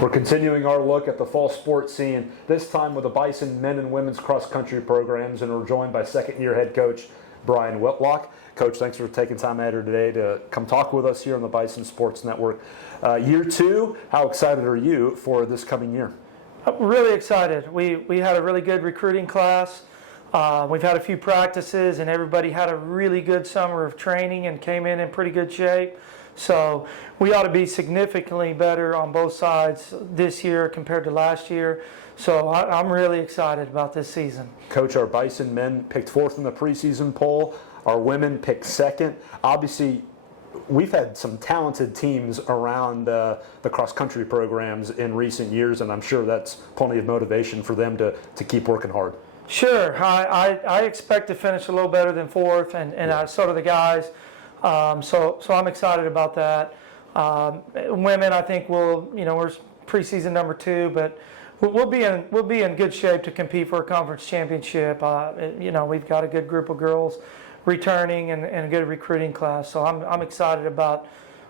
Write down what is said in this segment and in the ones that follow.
We're continuing our look at the fall sports scene, this time with the Bison men and women's cross-country programs, and we're joined by second-year head coach Brian Whitlock. Coach, thanks for taking time out here today to come talk with us here on the Bison Sports Network. Year two, how excited are you for this coming year? Really excited. We had a really good recruiting class. We've had a few practices, and everybody had a really good summer of training and came in pretty good shape. So we ought to be significantly better on both sides this year compared to last year. So I'm really excited about this season. Coach, our Bison men picked fourth in the preseason poll. Our women picked second. Obviously, we've had some talented teams around the cross-country programs in recent years, and I'm sure that's plenty of motivation for them to keep working hard. Sure. I expect to finish a little better than fourth, and so do the guys. So I'm excited about that. Women, I think we're preseason number 2, but we'll be in good shape to compete for a conference championship. We've got a good group of girls returning and a good recruiting class. So I'm excited about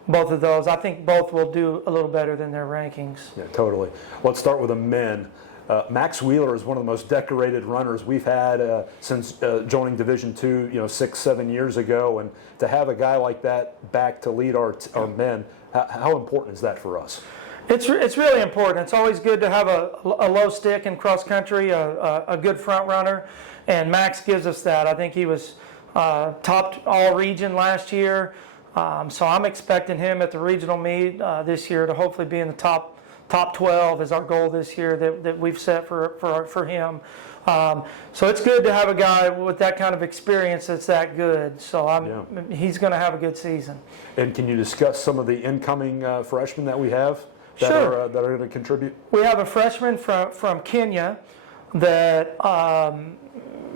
both of those. I think both will do a little better than their rankings. Yeah, totally. Let's start with the men. Max Wheeler is one of the most decorated runners we've had since joining Division II, 6-7 years ago, and to have a guy like that back to lead our men, how important is that for us? It's really important. It's always good to have a low stick in cross country, a good front runner, and Max gives us that. I think he was topped all region last year, so I'm expecting him at the regional meet this year to hopefully be in the top 12 is our goal this year that we've set for him. So it's good to have a guy with that kind of experience that's that good. So he's going to have a good season. And can you discuss some of the incoming freshmen that we have that Sure. are going to contribute? We have a freshman from Kenya that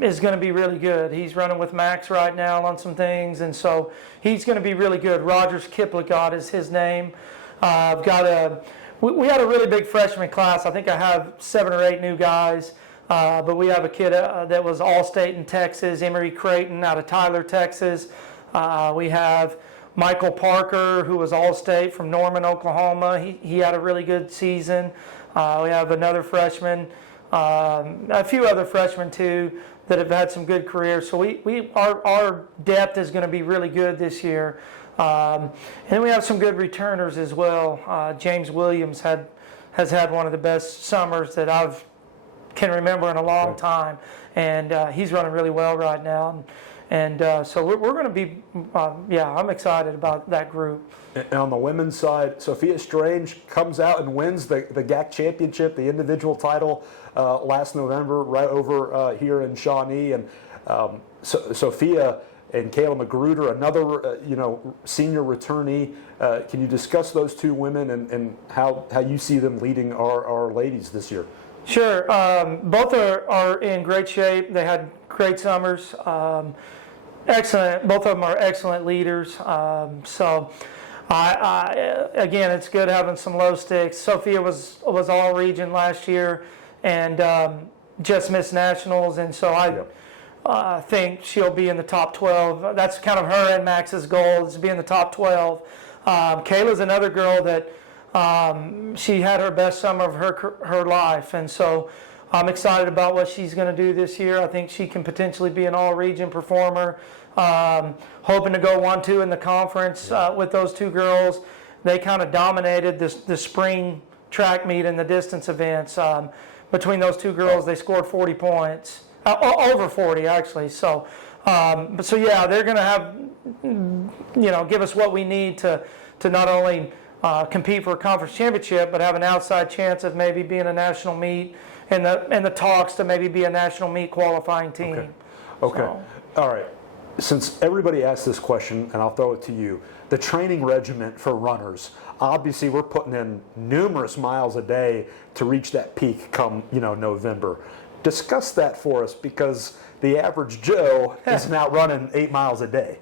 is going to be really good. He's running with Max right now on some things, and so he's going to be really good. Rogers Kiplagat is his name. We had a really big freshman class. I think I have 7 or 8 new guys, but we have a kid that was All-State in Texas, Emery Creighton out of Tyler, Texas. We have Michael Parker, who was All-State from Norman, Oklahoma. He had a really good season. We have another freshman, a few other freshmen too that have had some good careers. So our depth is going to be really good this year. And then we have some good returners as well. James Williams has had one of the best summers that I can remember in a long time, and he's running really well right now. And so we're going to be, I'm excited about that group. And on the women's side, Sophia Strange comes out and wins the GAC championship, the individual title last November right over here in Shawnee. And Sophia and Kayla Magruder, another senior returnee. Can you discuss those two women and how you see them leading our ladies this year? Sure. Both are in great shape. They had great summers. Excellent. Both of them are excellent leaders. So again, it's good having some low sticks. Sophia was all region last year and just missed nationals, and so I think she'll be in the top 12. That's kind of her and Max's goal, is to be in the top 12. Kayla's another girl that she had her best summer of her life, and so I'm excited about what she's going to do this year. I think she can potentially be an all-region performer. Hoping to go 1-2 in the conference with those two girls. They kind of dominated the spring track meet and the distance events. Between those two girls, they scored 40 points. Over 40 actually. So they're going to have, give us what we need to not only compete for a conference championship, but have an outside chance of maybe being a national meet and the talks to maybe be a national meet qualifying team. Okay. So. All right. Since everybody asked this question, and I'll throw it to you, the training regimen for runners. Obviously, we're putting in numerous miles a day to reach that peak come November. Discuss that for us, because the average Joe is now running 8 miles a day.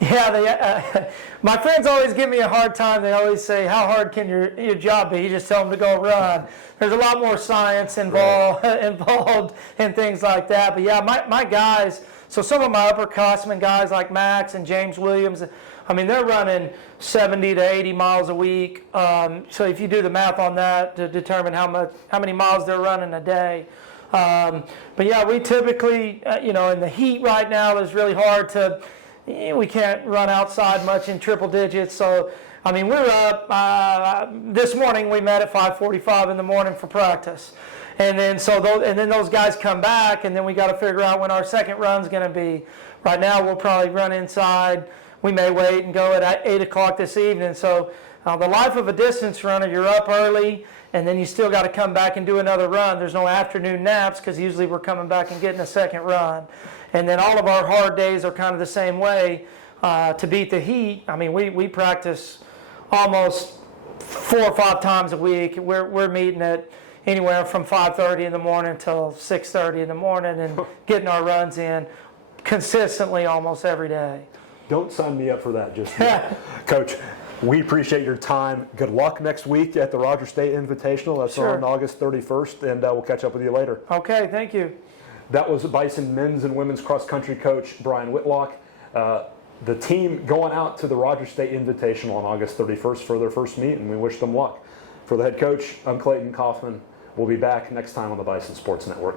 Yeah, my friends always give me a hard time. They always say, how hard can your job be? You just tell them to go run. There's a lot more science involved in things like that. But yeah, my guys, So some of my upperclassmen guys like Max and James Williams, I mean, they're running 70 to 80 miles a week. So if you do the math on that to determine how many miles they're running a day. But yeah, we typically, in the heat right now, it's really hard we can't run outside much in triple digits. So, I mean, we're up, this morning we met at 5:45 in the morning for practice. And then those guys come back, and then we got to figure out when our second run's going to be. Right now, we'll probably run inside. We may wait and go at 8 o'clock this evening. So the life of a distance runner, you're up early, and then you still got to come back and do another run. There's no afternoon naps because usually we're coming back and getting a second run. And then all of our hard days are kind of the same way to beat the heat. I mean, we practice almost 4 or 5 times a week. We're meeting at anywhere from 5:30 in the morning till 6:30 in the morning and getting our runs in consistently almost every day. Don't sign me up for that just yet. Coach, we appreciate your time. Good luck next week at the Rogers State Invitational. That's Sure. on August 31st, and we'll catch up with you later. Okay, thank you. That was Bison men's and women's cross-country coach Brian Whitlock. The team going out to the Rogers State Invitational on August 31st for their first meet, and we wish them luck. For the head coach, I'm Clayton Coffman. We'll be back next time on the Bison Sports Network.